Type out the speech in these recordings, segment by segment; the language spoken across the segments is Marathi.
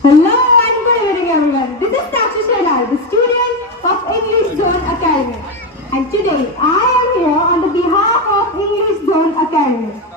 Hello and good evening everyone. This is Sakshi Shelal, the student of English Zone Academy. And today I am here on the behalf of English Zone Academy.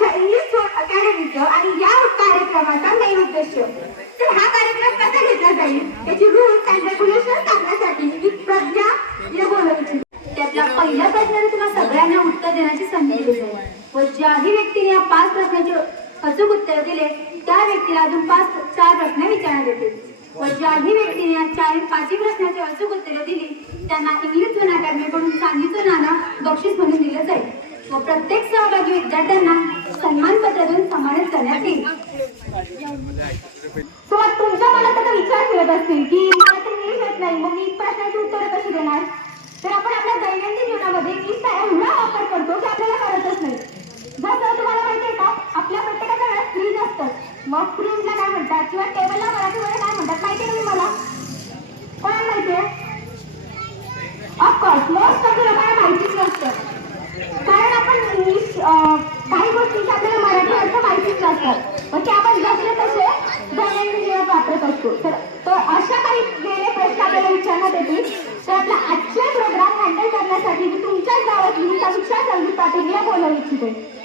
आमच्या इंग्लिश अकॅडमीचं आणि या कार्यक्रमाचा नैवेद्य करत असतील की मला तर इंग्लिश येत नाही मग मी प्रश्नाची उत्तर कशी देणार? तर आपण आपल्या दैनंदिन जीवनामध्ये इंग्लिशचा एवढा वापर करतो की आपल्याला कळतच नाही. जसं तुम्हाला माहिती आहे का आपल्या प्रत्येकाच्या घरात फ्रीज असतं. मग फ्रीजला काय म्हणतात किंवा टेबलला मराठीमध्ये काय म्हणतात माहिती आहे मला कोणाला माहिती आहे? ऑफकोर्स मोस्ट ऑफ लोकांना माहितीच नसतं. कारण आपण काही गोष्टी आपल्याला मराठी अर्थ माहितीच नसतात. मग ते आपण घासले तसे धनंजय वापरत असतो तर तो अशा काही वेगळे प्रश्न आपल्याला विचारण्यात येतील. तर आपला आजचा प्रोग्राम हँडल करण्यासाठी मी तुमच्याच गावातली समीक्षा संगीत पाटील या बोलवू इच्छिते.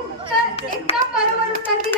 उत्तर एकदम बरोबर उत्तर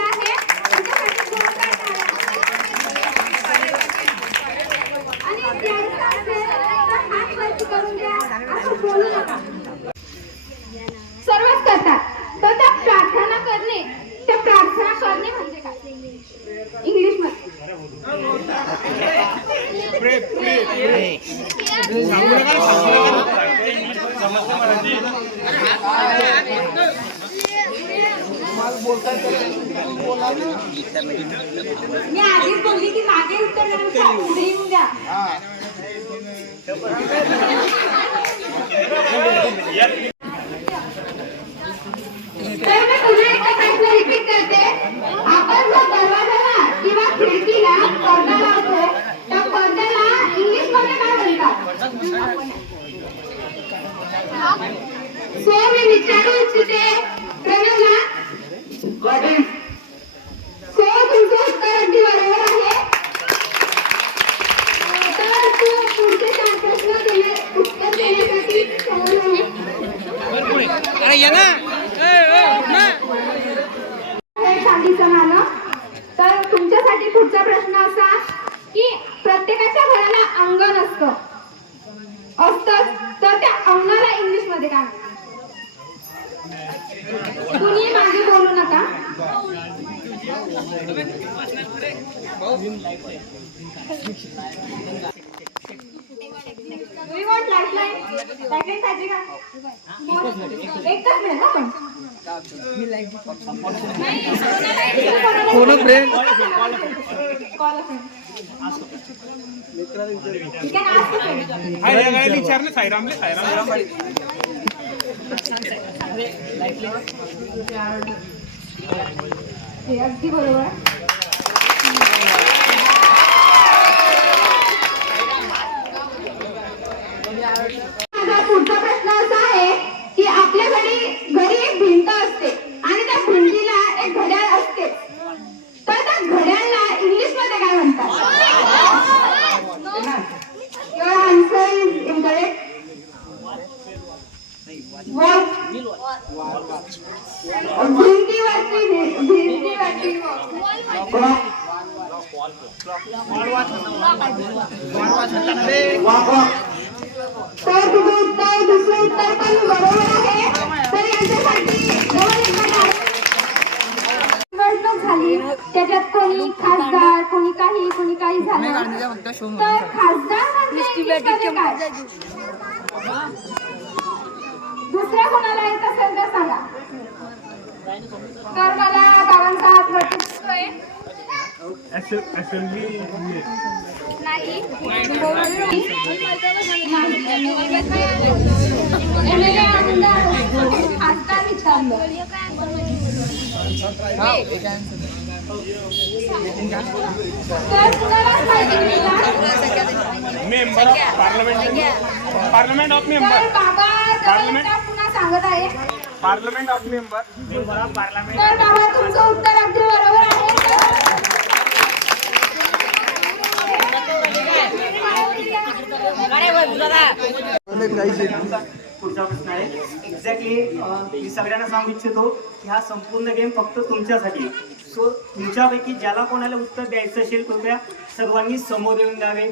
तर मी पुन्हा एकदा प्रश्न रिपीट करते आपण जर दरवाजाला किंवा खिडकीला पडदा लावतो तर पडद्याला इंग्लिशमध्ये काय म्हणतात सो मी विचारू इच्छिते प्रणवला सो तुमचं उत्तर अगदी बरोबर आहे तर तू पुढचे चार प्रश्न देणे उत्तर देण्यासाठी समोर ये. अरे ये ना ए, ए, उठ ना हे चांदीचं नाणं तर तुमच्यासाठी पुढचा प्रश्न असा की प्रत्येकाच्या घराला अंगण असतं असतं तर त्या अंगणाला इंग्लिशमध्ये काय म्हणतात? कुणी मागे बोलू नका Do you want lifeline? Lifeline पाहिजे का? एकच मिनिट पण. Phone a friend Call a साईरामले साईराम अगदी बरोबर माझा पुढचा प्रश्न असा आहे की आपल्या घरी घरी एक भिंत असते आणि त्या भिंतीला एक घड्याळ असते तर त्या घड्याळला इंग्लिशमध्ये काय म्हणतात युअर आन्सर इज इनकरेक्ट भिंतीवरती भि- भिंतीवरती तर तुझं उत्तर दुसरं उत्तर पण बरोबर आहे तर यांच्यासाठी निवडणूक झाली त्याच्यात कोणी खासदार कोणी काही कोणी काही झालं तर खासदार म्हणजे दुसऱ्या कोणाला येत असेल तर सांगा. तर मला बाबांचा हात वाटत member of parliament parliament of member parliament पुन्हा सांगत आहे पार्लमेंट ऑफ मेंबर पार्लमेंट तर बाबा तुमचं उत्तर अगदी बरोबर पुढचा प्रश्न आहे एक्झॅक्टली मी सगळ्यांना सांगू इच्छितो की हा संपूर्ण गेम फक्त तुमच्यासाठी. सो तुमच्यापैकी ज्याला कोणाला उत्तर द्यायचं असेल कृपया सर्वांनी समोर येऊन द्यावे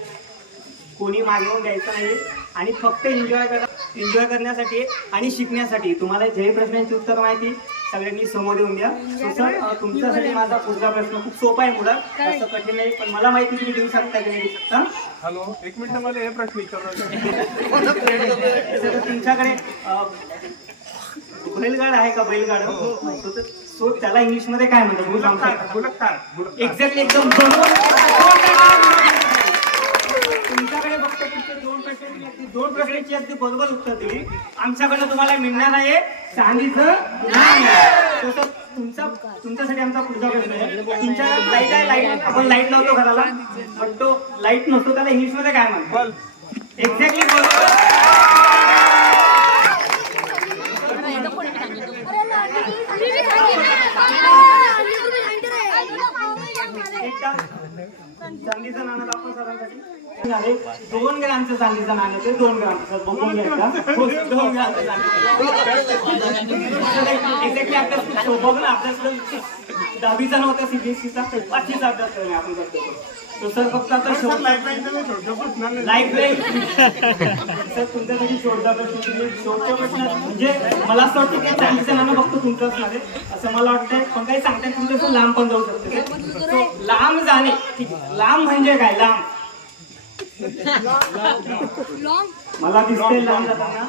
कोणी मागे येऊन द्यायचं नाही. आणि फक्त एन्जॉय करा एन्जॉय करण्यासाठी आणि शिकण्यासाठी. तुम्हाला जे प्रश्नांची उत्तर माहिती सगळ्यांनी समोर येऊन द्या. सो सर तुमच्यासाठी माझा पुढचा प्रश्न खूप सोपा आहे मुळात असं कठीण नाही पण मला माहिती तुम्ही देऊ शकता की नाही देऊ शकता? हॅलो एक मिनिट मला हे प्रश्न विचारला तुमच्याकडे बैलगाड आहे का बैलगाड? सो तर- सो त्याला इंग्लिशमध्ये काय म्हणतात? एक्झॅक्टली एकदम तुमच्याकडे फक्त दोन प्रश्नांची अगदी दोन प्रश्नांची अगदी बरोबर उत्तर दिली. आमच्याकडनं तुम्हाला मिळणार आहे तसं तुमचा तुमच्यासाठी आमचा पुढचा प्रश्न आहे. तुमच्या लाइट आहे लाइट आपण लाइट लावतो घराला पण तो लाइट नसतो त्याला इंग्लिशमध्ये काय म्हणतो बल. एक्झॅक्टली एकदा चांदीचं नाणं दाखव सरांसाठी. आहे. दोन ग्रामचं चांदीचं नाणं ते दोन ग्रामचं बघून घ्यायचं हो, दोन ग्रामचं चांदीचं एक्झॅक्टली अभ्यास खूप सोपं बघ ना अभ्यास कर. दहावीचा नव्हता सीबीएसईचा पाचवीचा अभ्यास करणे आपण करतो. तो सर फक्त आता शेवट लाईफ लाईन सर तुमच्यासाठी शेवटचा प्रश्न तुम्ही शेवटच्या प्रश्न म्हणजे मला असं वाटतं की चांदीचं नाणं फक्त तुमचं असणार आहे असं मला वाटतंय. पण काही सांगताय तुमच्यापासून लांब पण जाऊ शकते. So, लांब जाणे. ठीक. आहे. लांब म्हणजे काय? लांब. मला दिसते लांब जाताना.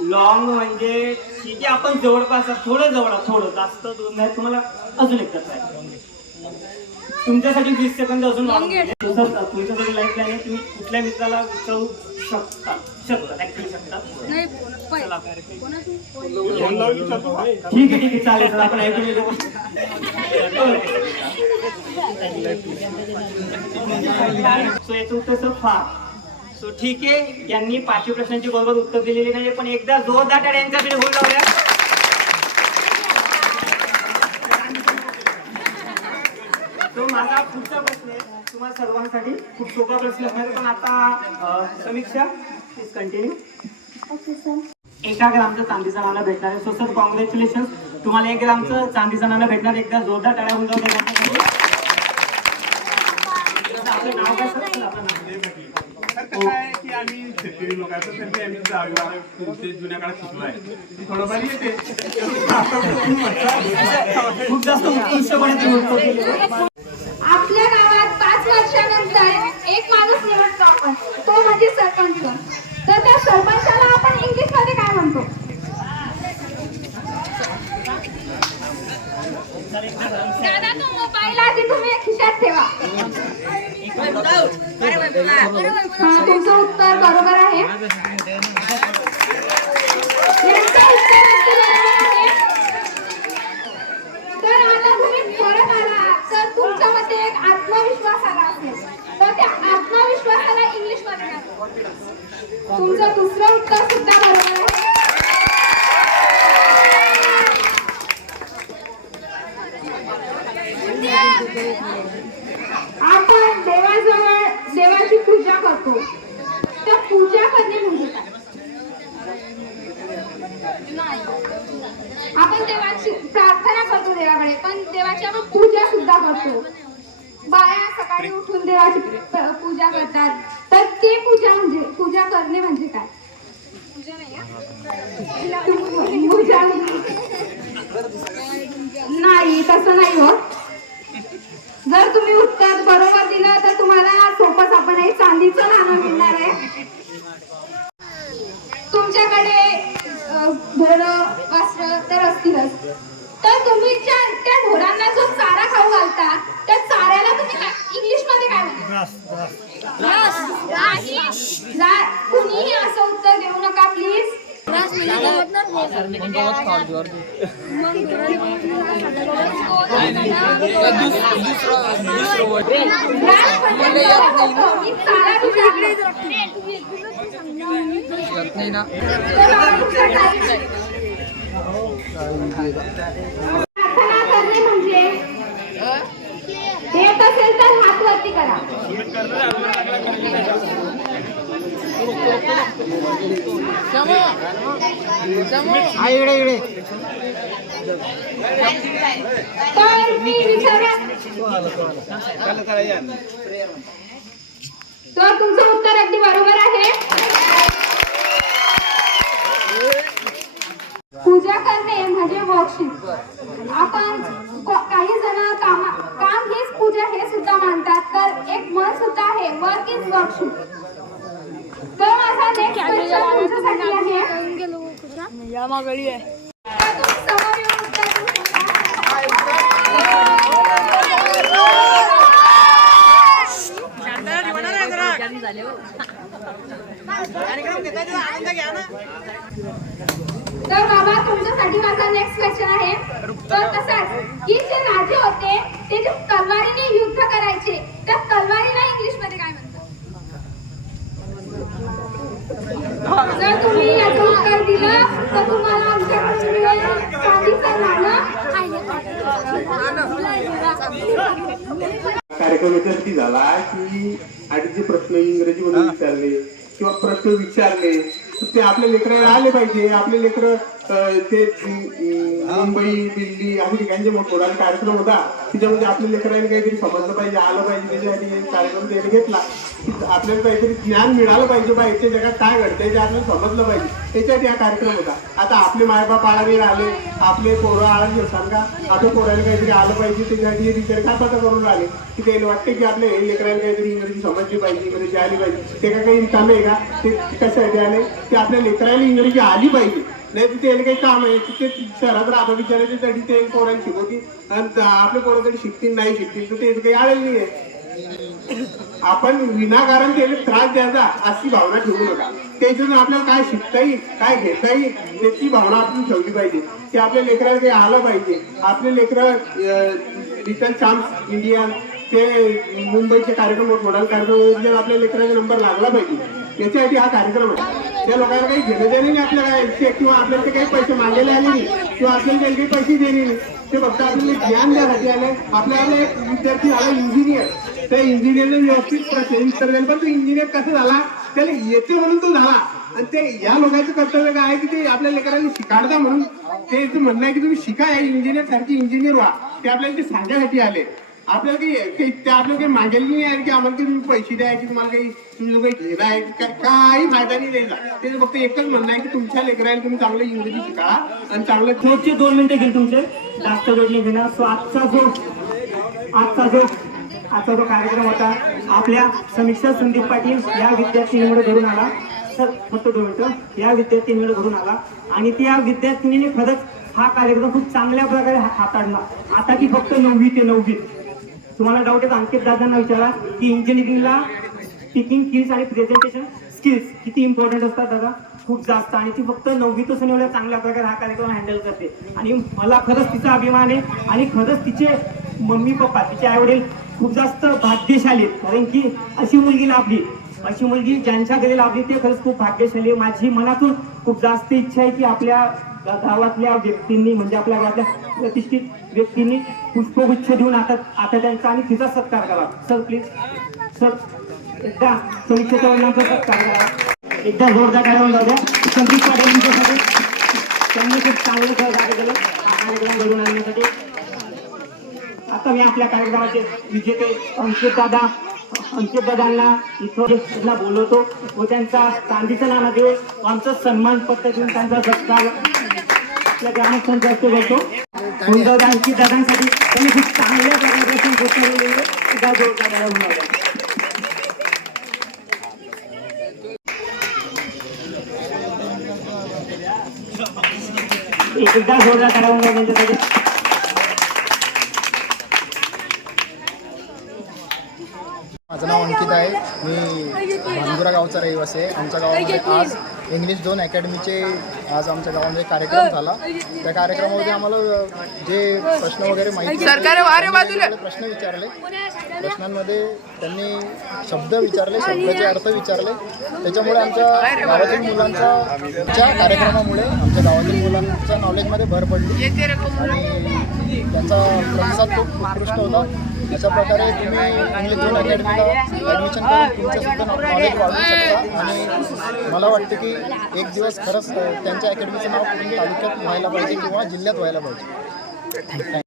लॉंग म्हणजे ठीक आहे आपण जवळपास थोडं जवळ थोडं जास्त दूर नाही तुम्हाला अजून एकदा आहे. तुमच्यासाठी वीस सेकंद अजून तुमच्यासाठी लाईफ लाईन आहे. तुम्ही कुठल्या मित्राला विचारू शकता? शकता. ऍक्च्युली? ठीक आहे ठीक आहे चालेल आपण ऐकून सो याचं उत्तर सर फार सो ठीक आहे यांनी पाचवी प्रश्नांची बरोबर उत्तर दिलेली नाही पण एकदा जोरदार यांच्याकडे होऊन जाऊया तो माझा पुढचा प्रश्न आहे. तुम्हाला सर्वांसाठी खूप सोपा प्रश्न असणार पण आता अं, Samiksha please continue okay sir एका ग्रामचं चांदीचं नाणं भेटणार आहे सो सर कॉंग्रॅच्युलेशन तुम्हाला एक ग्रामचं चांदीचं नाणं भेटणार आहे. एकदा जोरदार टाळ्या होऊन जाऊ द्या. आपलं नाव काय सर सर, आपलं नाव. तर कसं आहे की आम्ही शेतकरी लोक आहे तर त्यांची आम्ही जागा तुमचे जुन्या काळात शिकलो आहे. थोडंफार येते. खूप जास्त उत्कृष्टपणे तुम्ही उत्तर वर्षानंतर एक माणूस निवडतो आपण. तो म्हणजे सरपंच. तर त्या सरपंचाला आपण इंग्लिशमध्ये काय म्हणतो दादा तो मोबाईल आधी तुम्ही खिशात ठेवा हा तुमचं उत्तर बरोबर आहे यांचं उत्तर अगदी बरोबर आहे. तर आता तुम्ही परत आला तर तुमच्यामध्ये एक आत्मविश्वास आला असेल तर त्या आत्मविश्वासाला इंग्लिशमध्ये काय म्हणतात? तुमचं दुसरं उत्तर सुद्धा बरोबर आहे आपण देवाजवळ देवाची पूजा करतो. तर पूजा करणे म्हणजे काय? आपण देवाची प्रार्थना करतो देवाकडे पण देवाची आपण पूजा सुद्धा करतो. बाया सकाळी उठून देवाची पूजा करतात. तर ते पूजा म्हणजे पूजा करणे म्हणजे काय? नाही पूजा म्हणजे- नाही तसं नाही हो जर तुम्ही उत्तर बरोबर दिलं तर तुम्हाला सोपं सापड आहे. चांदीचं नाणं मिळणार आहे. तुमच्याकडे घोडं वस्त्र तर असतीलच. तर तुम्ही त्या ढोरांना जो चारा खाऊ घालता त्या चाऱ्याला तुम्ही इंग्लिशमध्ये काय म्हणता नाही. जा- कुणीही असं उत्तर देऊ नका प्लीज चारा तुझ्याकडे नाही ना प्रार्थना करणे म्हणजे येत असेल तर हात वरती करा हा इकडे इकडे तर तुमचं उत्तर अगदी बरोबर आहे पूजा करणे म्हणजे वर्कशीप आपण काही जण काम काम हीच पूजा हे सुद्धा मानतात तर एक मन सुद्धा आहे वर्क इज वर्कशीप तर माझा नेक्स्ट क्वेश्चन तुमच्यासाठी आहे. या मागळी आहे. तर बाबा तुमच्यासाठी माझा नेक्स्ट क्वेश्चन आहे. तर तसाच की जे राजे होते ते जे तलवारीने युद्ध करायचे त्या तलवारीला इंग्लिशमध्ये काय म्हणतात जर तुम्ही याचं उत्तर दिलं तर तुम्हाला आमच्याकडून मिळेल चांदीचं नाणं. कार्यक्रम याच्यासाठी झाला की आणि जे प्रश्न इंग्रजीमधून विचारले किंवा प्रश्न विचारले तर ते आपल्या लेकराला आले पाहिजे आपले लेकर तर ते मुंबई दिल्ली अशा ठिकाणचे मोठमोठा कार्यक्रम होता त्याच्यामध्ये आपल्या लेकरांनी काहीतरी समजलं पाहिजे आलं पाहिजे त्याच्यासाठी कार्यक्रम त्याने घेतला. आपल्याला काहीतरी ज्ञान मिळालं पाहिजे बा याच्या जगात काय घडतंय ते आपल्याला समजलं पाहिजे. त्याच्यासाठी हा कार्यक्रम होता. आता आपले मायबाप आळावीर आले आपले पोरं आळा घेऊन का? आपल्या पोराला काहीतरी आलं पाहिजे त्याच्यासाठी हे टीचर काय पता करून आले की त्याला वाटते की आपल्या हे लेकराला काहीतरी इंग्रजी समजली पाहिजे इंग्रजी आली पाहिजे. ते का काही काम आहे का? ते कशासाठी आले? की आपल्या लेकराला इंग्रजी आली पाहिजे. नाही तर त्याला काही काम आहे. तिथे शहरात राहतो विचारायचे तरी ते पोरांना शिकवतील आणि आपले पोरं तरी शिकतील नाही शिकतील तर ते काही आलेलं नाही आहे आपण विनाकारण त्याला त्रास द्यायचा अशी भावना ठेवू नका. त्याच्यातून आपल्याला काय शिकता येईल काय घेता येईल त्याची भावना आपण ठेवली पाहिजे. की आपल्या लेकराला काही आलं पाहिजे. आपले लेकरं लिटल चान्स इंडिया ते मुंबईचे कार्यक्रम मोठमोठा कार्यक्रम आपल्या लेकराचा नंबर लागला पाहिजे. याच्यासाठी हा कार्यक्रम आहे. त्या लोकांना काही घेणं देणे नाही आपल्याला. काय किंवा आपल्याला ते काही पैसे मागलेले आले नाही. किंवा आपल्याला काही काही पैसे देणे नाही. ते फक्त आपल्याला ज्ञान द्यासाठी आले. आपल्याला एक विद्यार्थी आला इंजिनियर त्या इंजिनियरने व्यवस्थित प्रश्न उत्तर पण तो इंजिनियर कसा झाला? त्याला येते म्हणून तो झाला. आणि ते या लोकांचं कर्तव्य काय आहे की ते आपल्या लेकरांनी शिकाडता म्हणून. ते म्हणणं आहे की तुम्ही शिका या इंजिनियर सारखी इंजिनियर व्हा. ते आपल्याला ते सांगण्यासाठी आले. आपल्याला काही काही- ते आपल्याला काही मागेल नाही आहे की आम्हाला तुम्ही पैसे द्यायचे की तुम्हाला काही तुम्ही काही घेणार आहे काही फायदा नाही द्यायचा ते फक्त एकच म्हणणं आहे की तुमच्या लेकरांना तुम्ही चांगलं इंग्रजी शिका आणि चांगलं शेवटचे दोन मिनिटं घेईल तुमचे. जास्त वेळ नाही घेणार. सो आजचा जो आजचा जो आजचा जो कार्यक्रम होता आपल्या समीक्षा संदीप पाटील या विद्यार्थिनीमुळे घडून आला. सर फक्त दोन मिनिटं. या विद्यार्थिनीमुळे घडून आला. आणि त्या विद्यार्थिनीने खरंच हा कार्यक्रम खूप चांगल्या प्रकारे हा- हाताळला. आता ती फक्त नववी ते नववी तुम्हाला डाऊट आहे अंकित दादांना विचारा की इंजिनिअरिंगला स्पीकिंग स्किल्स आणि प्रेझेंटेशन स्किल्स किती इम्पॉर्टंट असतात दादा? खूप जास्त. आणि ती फक्त नववीतच आणि एवढ्या चांगल्या प्रकारे हा कार्यक्रम हँडल करते. आणि मला खरंच तिचा अभिमान आहे. आणि खरंच तिचे मम्मी पप्पा तिचे आई वडील खूप जास्त भाग्यशाली आहेत. कारण की अशी मुलगी लाभली. अशी मुलगी ज्यांच्या घरी लाभली ते खरंच खूप भाग्यशाली आहे. माझी मनातून खूप जास्त इच्छा आहे की आपल्या गावातल्या व्यक्तींनी म्हणजे आपल्या गावातल्या प्रतिष्ठित व्यक्तींनी पुष्पगुच्छ देऊन आता आता त्यांचा आणि तिचा सत्कार करा सर प्लीज सर एकदा समीक्षेच्या वडिलांचा सत्कार करा. एकदा जोरदार कार्यक्रम जाऊ द्या. संदीप पाटील यांच्यासाठी. त्यांनी खूप चांगलं सहकार्य केलं. हा कार्यक्रम घडवून आणण्यासाठी. आता मी आपल्या कार्यक्रमाचे विजेते अंकित दादा अंकित दादांना इथं बोलवतो व त्यांचा चांदीचं नाणं देऊन आमचा सन्मान पत्र देऊन त्यांचा सत्कार आपल्या ग्रामस्थांचा असतो करतो सुंदर अंकित दादांसाठी त्यांनी खूप चांगल्या प्रकारे गोष्ट एकदा त्यांच्यासाठी. माझं नाव अंकित आहे. मी भानगुरा गावचा रहिवासी आहे. आमच्या गावामध्ये आज इंग्लिश दोन अकॅडमीचे आज आमच्या गावामध्ये कार्यक्रम झाला. त्या कार्यक्रमामध्ये आम्हाला जे प्रश्न वगैरे माहिती प्रश्न विचारले. प्रश्नांमध्ये त्यांनी शब्द विचारले शब्दाचे अर्थ विचारले. त्याच्यामुळे आमच्या गावातील मुलांचा त्या कार्यक्रमामुळे आमच्या गावातील मुलांच्या नॉलेजमध्ये भर पडली. आणि त्यांचा प्रतिसाद खूप उत्कृष्ट होता. अशा प्रकारे तुम्ही इंग्लिश दोन अकॅडमीला ॲडमिशन करून तुमचं सुद्धा नॉलेज वाढवू शकता. आणि मला वाटतं की एक दिवस खरंच त्यांच्या अकॅडमीचं नाव तालुक्यात व्हायला पाहिजे किंवा जिल्ह्यात व्हायला पाहिजे.